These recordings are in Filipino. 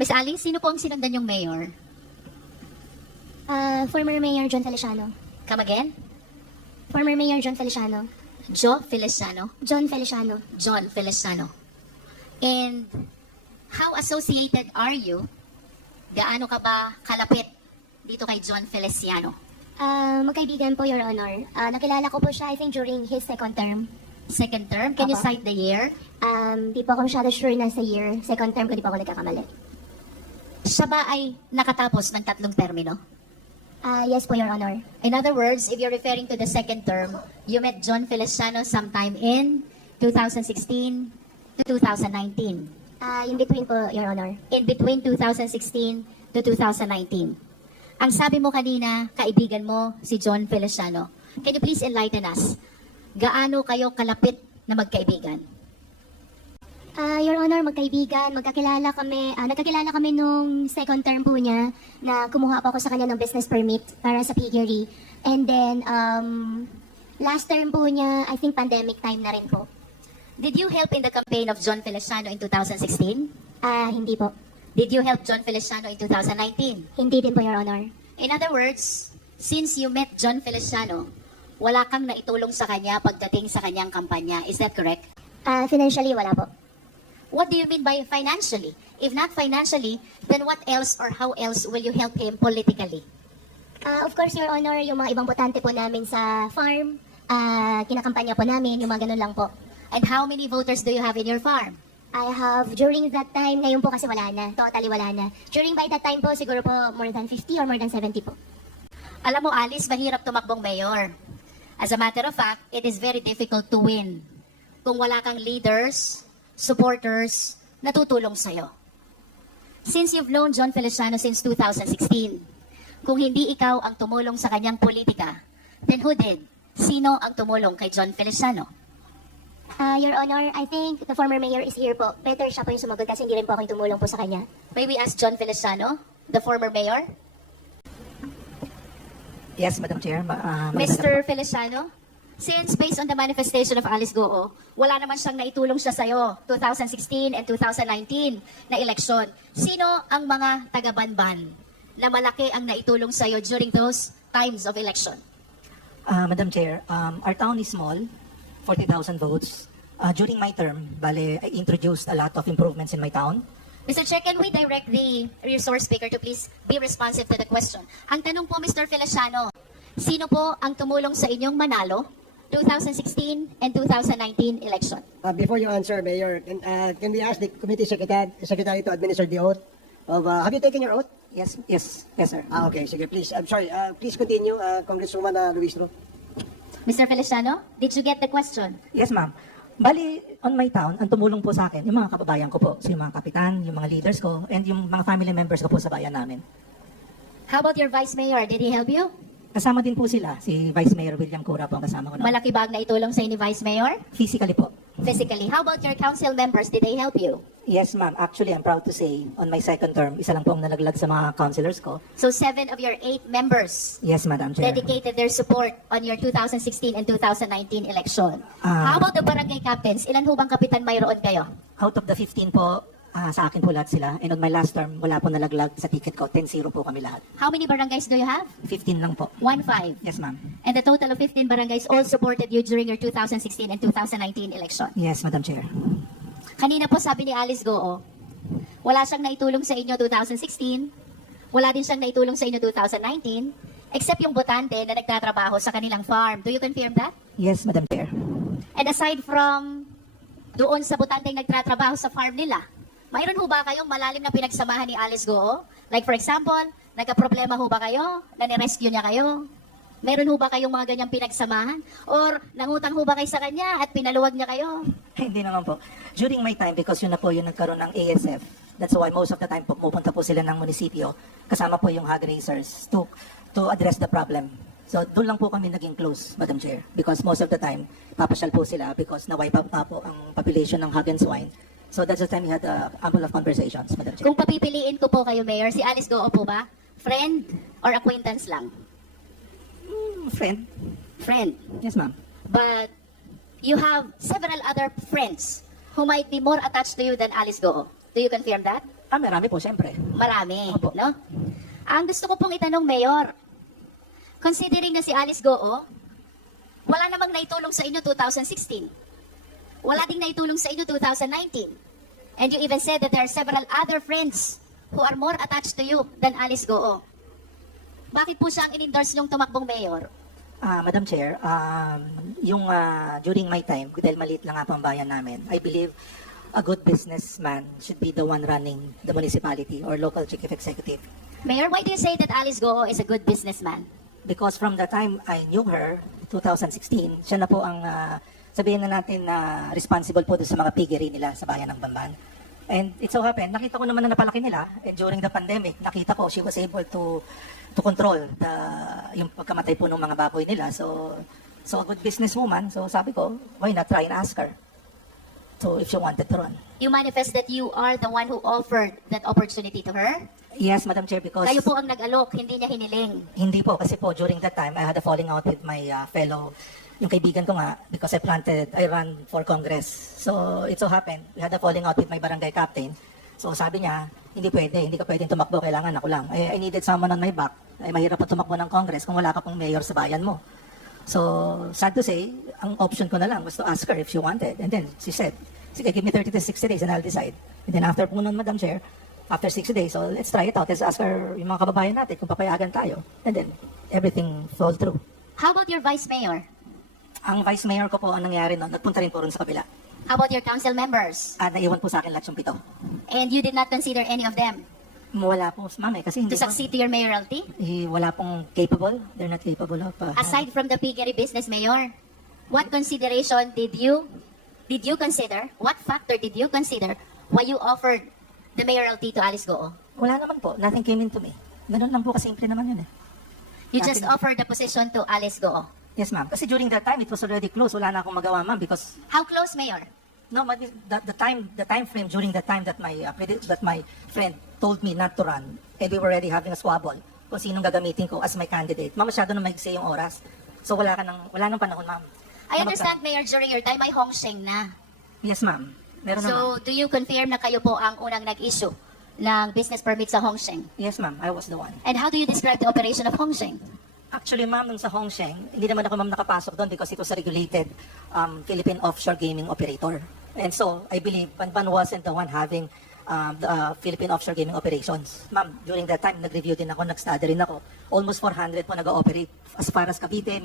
Miss Aling, sino po ang sinundan yung mayor? Former Mayor John Feliciano. Come again? Former Mayor John Feliciano. Joe Feliciano? John Feliciano. John Feliciano. And how associated are you? Gaano ka ba kalapit dito kay John Feliciano? Magkaibigan po, Your Honor. Nakilala ko po siya, I think, during his second term. Second term? Can you Apa. cite the year? Di po ako masyado sure na sa year. Second term ko, di po ako nagkakamali. Siya ba ay nakatapos ng 3 termino? Yes po, Your Honor. In other words, if you're referring to the second term, you met John Feliciano sometime in 2016 to 2019. In between po, Your Honor. In between 2016 to 2019. Ang sabi mo kanina, kaibigan mo si John Feliciano. Can you please enlighten us? Gaano kayo kalapit na magkaibigan? Your Honor, magkaibigan, nagkakilala kami nung second term po niya na kumuha po ako sa kanya ng business permit para sa piggery. And then, last term po niya, I think pandemic time na rin po. Did you help in the campaign of John Feliciano in 2016? Hindi po. Did you help John Feliciano in 2019? Hindi din po, Your Honor. In other words, since you met John Feliciano, wala kang naitulong sa kanya pagdating sa kanyang kampanya. Is that correct? Financially, wala po. What do you mean by financially? If not financially, then what else or how else will you help him politically? Of course, Your Honor, yung mga ibang botante po namin sa farm, kinakampanya po namin, yung mga ganun lang po. And how many voters do you have in your farm? I have, during that time, ngayon po kasi wala na, totally wala na. During by that time po, siguro po more than 50 or more than 70 po. Alam mo, Alice, mahirap tumakbong mayor. As a matter of fact, it is very difficult to win kung wala kang leaders, supporters, na tutulong sa'yo. Since you've known John Feliciano since 2016, kung hindi ikaw ang tumulong sa kanyang politika, then who did? Sino ang tumulong kay John Feliciano? Your Honor, I think the former mayor is here po. Better siya po yung sumagot kasi hindi rin po ako yung tumulong po sa kanya. May we ask John Feliciano, the former mayor? Yes, Madam Chair. Mr. Feliciano, since based on the manifestation of Alice Goo, wala naman siyang naitulong siya sa'yo, 2016 and 2019 na eleksyon. Sino ang mga taga-Banban na malaki ang naitulong sa'yo during those times of election? Madam Chair, our town is small, 40,000 votes. During my term, I introduced a lot of improvements in my town. Mr. Chair, can we direct the resource speaker to please be responsive to the question? Ang tanong po, Mr. Feliciano, sino po ang tumulong sa inyong manalo 2016 and 2019 election? Before you answer, Mayor, can we ask the committee secretary to administer the oath? Have you taken your oath? Yes, sir. Okay, sige, please. I'm sorry. Please continue, Congresswoman Luis Ro. Mr. Feliciano, did you get the question? Yes, ma'am. Bali, on my town, ang tumulong po sa akin, yung mga kababayan ko po. So, yung mga kapitan, yung mga leaders ko, and yung mga family members ko po sa bayan namin. How about your vice mayor? Did he help you? Kasama din po sila, si Vice Mayor William Cura po ang kasama ko na. Malaki ba ang naitulong sa ni vice mayor? Physically po. Physically. How about your council members? Did they help you? Yes, ma'am. Actually, I'm proud to say, on my second term, isa lang po ang nalaglag sa mga councilors ko. So 7 of your 8 members Yes, Madam Chair. dedicated their support on your 2016 and 2019 election. How about the barangay captains? Ilan ho bang kapitan mayroon kayo? Out of the 15 po, sa akin po lahat sila. And on my last term, wala po nalaglag sa ticket ko. 10-0 po kami lahat. How many barangays do you have? 15 lang po. 1-5. Yes, ma'am. And the total of 15 barangays all supported you during your 2016 and 2019 election. Yes, Madam Chair. Kanina po sabi ni Alice Goo, wala siyang naitulong sa inyo 2016, wala din siyang naitulong sa inyo 2019, except yung botante na nagtatrabaho sa kanilang farm. Do you confirm that? Yes, Madam Chair. And aside from doon sa botanteng nagtatrabaho sa farm nila, mayroon ho ba kayong malalim na pinagsamahan ni Alice Goo? Like for example, nagka-problema ho ba kayo? Na ni-rescue niya kayo? Meron ho ba kayong mga ganyang pinagsamahan? Or nangutang ho ba kayo sa kanya at pinaluwag niya kayo? Hindi naman po. During my time, because yun na po yung nagkaroon ng ASF, that's why most of the time pupunta po sila ng munisipyo, kasama po yung hog raisers to address the problem. So doon lang po kami naging close, Madam Chair, because most of the time, papasyal po sila because na-wipe out pa po ang population ng hog and swine. So that's the time we had ample of conversations, Madam Chair. Kung papipiliin ko po kayo, Mayor, si Alice Goo po ba? Friend or acquaintance lang? Friend? Friend. Yes, ma'am. But you have several other friends who might be more attached to you than Alice Goo. Do you confirm that? Marami po, syempre. Marami, Opo. no? Ang gusto ko pong itanong, Mayor, considering na si Alice Goo, wala namang naitulong sa inyo 2016. Wala ding naitulong sa inyo 2019. And you even said that there are several other friends who are more attached to you than Alice Goo. Bakit po siya ang in-endorse niyong tumakbong mayor? Madam Chair, during my time, dahil maliit lang nga po ang bayan namin, I believe a good businessman should be the one running the municipality or local chief executive. Mayor, why do you say that Alice Goo is a good businessman? Because from the time I knew her, 2016, siya na po ang, sabihin na natin na responsible po doon sa mga piggery nila sa bayan ng Bamban. And it so happened, nakita ko naman na napalaki nila, and during the pandemic, nakita ko she was able to control yung pagkamatay po ng mga baboy nila. So a good businesswoman, so sabi ko, why not try and ask her? So if she wanted to run. You manifest that you are the one who offered that opportunity to her? Yes, Madam Chair, because Kayo po ang nag-alok, hindi niya hiniling. hindi po, kasi po during that time, I had a falling out with my fellow, yung kaibigan ko nga, because I ran for Congress. So it so happened, we had a falling out with my barangay captain. So sabi niya, hindi ka pwedeng tumakbo, kailangan ako lang. I needed someone on my back. Mahirap po tumakbo ng Congress kung wala ka pong mayor sa bayan mo. So, sad to say, ang option ko na lang was to ask her if she wanted. And then she said, sige, give me 30 to 60 days and I'll decide. And then after po nun, Madam Chair, after 60 days, so let's try it out. Let's ask her, yung mga kababayan natin, kung papayagan tayo. And then, everything fall through. How about your vice mayor? Ang vice mayor ko po, ang nangyari nun, nagpunta rin po rin sa kabila. How about your council members? At naiwan po sa akin lahat yung 7. And you did not consider any of them Wala po, ma'am kasi hindi to succeed to your mayoralty? wala pong capable. They're not capable of... Aside from the piggery business, Mayor, what consideration did you consider? What factor did you consider why you offered the mayoralty to Alice Goo? Wala naman po. Nothing came into me. Ganun lang po, kasimple naman yun eh. You just Nothing. offered the position to Alice Goo. Yes, ma'am. Kasi during that time, it was already closed. Wala na akong magawa, ma'am, because How close, Mayor? no, but the time frame during that time that my friend told me not to run, and we were already having a squabble kung sinong gagamitin ko as my candidate. Ma'am, masyado na maigsi yung oras. So wala nang panahon, ma'am. I Na understand, Mayor, during your time ay Hong Sheng na. Yes, ma'am. Meron naman. So, do you confirm na kayo po ang unang nag-issue ng business permit sa Hong Sheng? Yes, ma'am. I was the one. And how do you describe the operation of Hong Sheng? Actually, ma'am, nung sa Hongsheng, hindi naman ako, ma'am, nakapasok doon because it was a regulated Philippine offshore gaming operator. And so, I believe, Banban wasn't the one having the Philippine offshore gaming operations. Ma'am, during that time, nag-review din ako, nag-study rin ako. Almost 400 po nag-ooperate. As far as Cavite,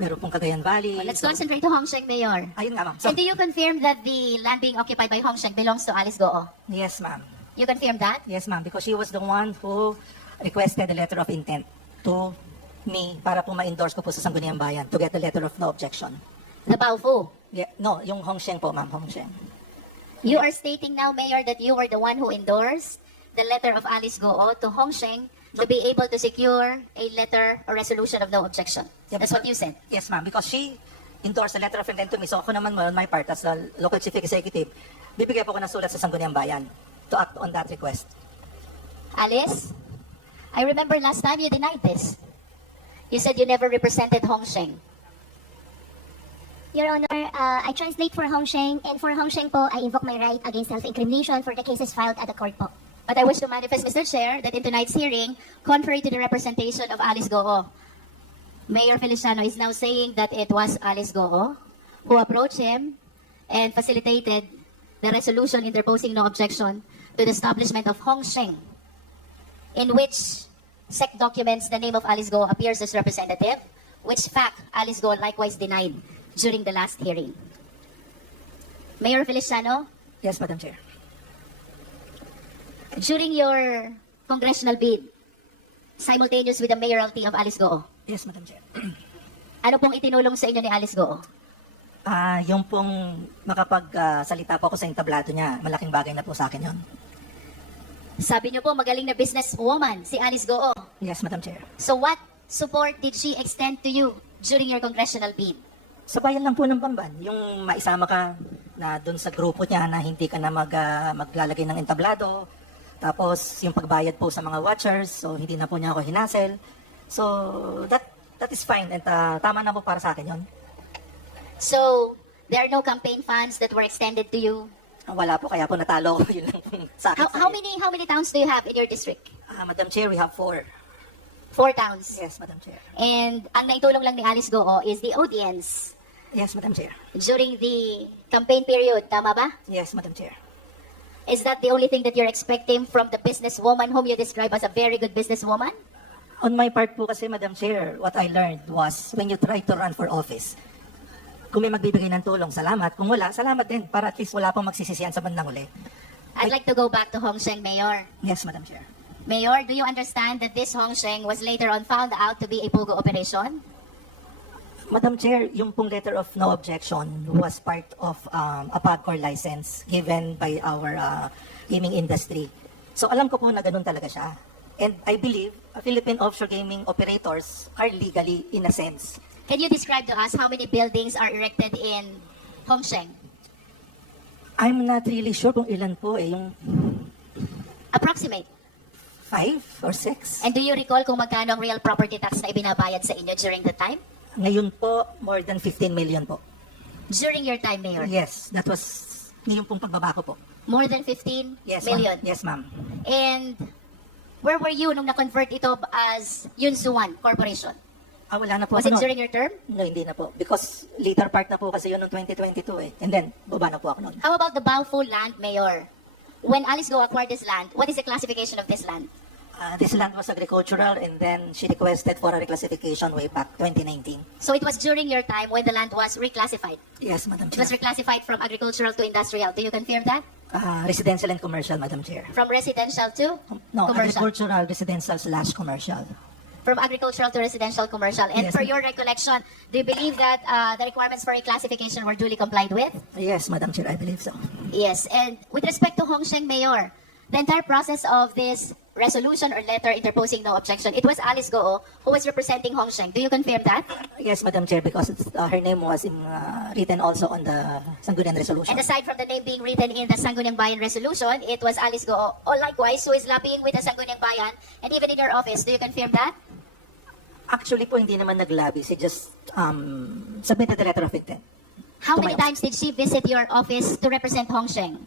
meron pong Cagayan Valley. Let's So, concentrate to Hong Sheng, Mayor. ayun nga, ma'am. So, And do you confirm that the land being occupied by Hong Sheng belongs to Alice Goo? yes, ma'am. You confirm that? Yes, ma'am, because she was the one who requested the letter of intent to me para po ma-endorse ko po sa Sangguniang Bayan to get the letter of no objection. The Baofu. Yeah, no, yung Hongsheng po, ma'am, Hongsheng. You are stating now, Mayor, that you were the one who endorsed the letter of Alice Goo to Hong Sheng to be able to secure a letter or resolution of no objection. Yeah, That's what you said. Yes, ma'am, because she endorsed the letter of intent to me. So ako naman, on my part, as the local chief executive, bibigay po ko ng sulat sa Sangguniang Bayan to act on that request. Alice, I remember last time you denied this. You said you never represented Hong Sheng. Your Honor, I translate for Hong Sheng, and for Hong Sheng po, I invoke my right against self-incrimination for the cases filed at the court po. But I wish to manifest, Mr. Chair, that in tonight's hearing, contrary to the representation of Alice Goo, Mayor Feliciano is now saying that it was Alice Goo who approached him and facilitated the resolution interposing no objection to the establishment of Hong Sheng, in which SEC documents the name of Alice Goo appears as representative, which fact Alice Goo likewise denied during the last hearing. Mayor Feliciano, Yes, Madam Chair. during your congressional bid, simultaneous with the mayoralty of Alice Goo, Yes, Madam Chair. ano pong itinulong sa inyo ni Alice Goo? Yung pong makapagsalita po ako sa entablado niya, malaking bagay na po sa akin yon. Sabi niyo po, magaling na businesswoman si Alice Goo. Yes, Madam Chair. So what support did she extend to you during your congressional bid? Sa bayan lang po ng Bamban, yung maisama ka na dun sa grupo niya na hindi ka na maglalagay ng entablado, tapos yung pagbayad po sa mga watchers, so hindi na po niya ako hinasel. So that is fine and tama na po para sa akin yon. So there are no campaign funds that were extended to you? Wala po, kaya po natalo ko. Yun lang po sa akin. How many towns do you have in your district? Madam Chair, we have 4. 4 towns. Yes, Madam Chair. And ang naitulong lang ni Alice Goo is the audience Yes, Madam Chair. during the campaign period. Tama ba? Yes, Madam Chair. Is that the only thing that you're expecting from the businesswoman whom you describe as a very good businesswoman? On my part po kasi, Madam Chair, what I learned was when you try to run for office, kung may magbibigay ng tulong, salamat. Kung wala, salamat din. Para at least wala pong magsisisihan sa bandang uli. I'd like to go back to Hong Sheng, Mayor. Yes, Madam Chair. Mayor, do you understand that this Hong Sheng was later on found out to be a POGO operation? Madam Chair, yung pong letter of no objection was part of a PAGCOR license given by our gaming industry. So alam ko po na ganun talaga siya. And I believe Philippine offshore gaming operators are legally in a sense. Can you describe to us how many buildings are erected in Hong Sheng? I'm not really sure kung ilan po yung Approximate. 5 or 6. And do you recall kung magkano ang real property tax na ibinabayad sa inyo during the time? Ngayon po, more than 15 million po. During your time, Mayor? Yes, that was yung pong pagbabako po. More than 15 Yes, million? ma'am. Yes, ma'am. And where were you nung na-convert ito as Yunsuan Corporation? Wala na po Was ako it nun. during your term? No, hindi na po. Because later part na po kasi yun noong 2022 eh. And then, baba na po ako noon. How about the Baofu land, Mayor? When Alice Go acquired this land, what is the classification of this land? This land was agricultural and then she requested for a reclassification way back 2019. So it was during your time when the land was reclassified. Yes, Madam It was Chair. reclassified from agricultural to industrial. Do you confirm that? Residential and commercial, Madam Chair. From residential to No, commercial? agricultural, residential / commercial. From agricultural to residential commercial. And Yes, for ma'am. your recollection, do you believe that the requirements for reclassification were duly complied with? Yes, Madam Chair, I believe so. Yes. And with respect to Hong Sheng, Mayor, the entire process of this resolution or letter interposing no objection, it was Alice Goo who was representing Hong Sheng. Do you confirm that? Yes, Madam Chair, because her name was written also on the Sangguniang Resolution. And aside from the name being written in the Sangguniang Bayan resolution, it was Alice Goo, or likewise, who is lobbying with the Sangguniang Bayan, and even in your office. Do you confirm that? Actually po, hindi naman naglabi. She just submitted a letter of intent. How To many my times did she visit your office to represent Hong Sheng?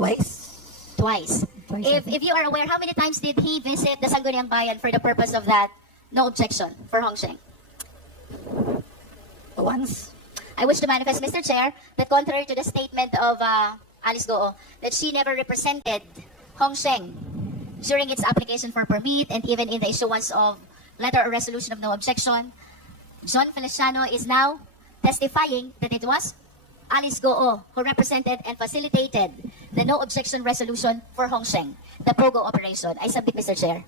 Twice. Twice. Twice, I If you are aware, how many times did he visit the Sangguniang Bayan for the purpose of that no objection for Hong Sheng? Once. I wish to manifest, Mr. Chair, that contrary to the statement of Alice Goo, that she never represented Hong Sheng during its application for permit and even in the issuance of letter or resolution of no objection, John Feliciano is now testifying that it was Alice Goo who represented and facilitated the no objection resolution for Hong Sheng, the POGO operation. I submit, Mr. Chair.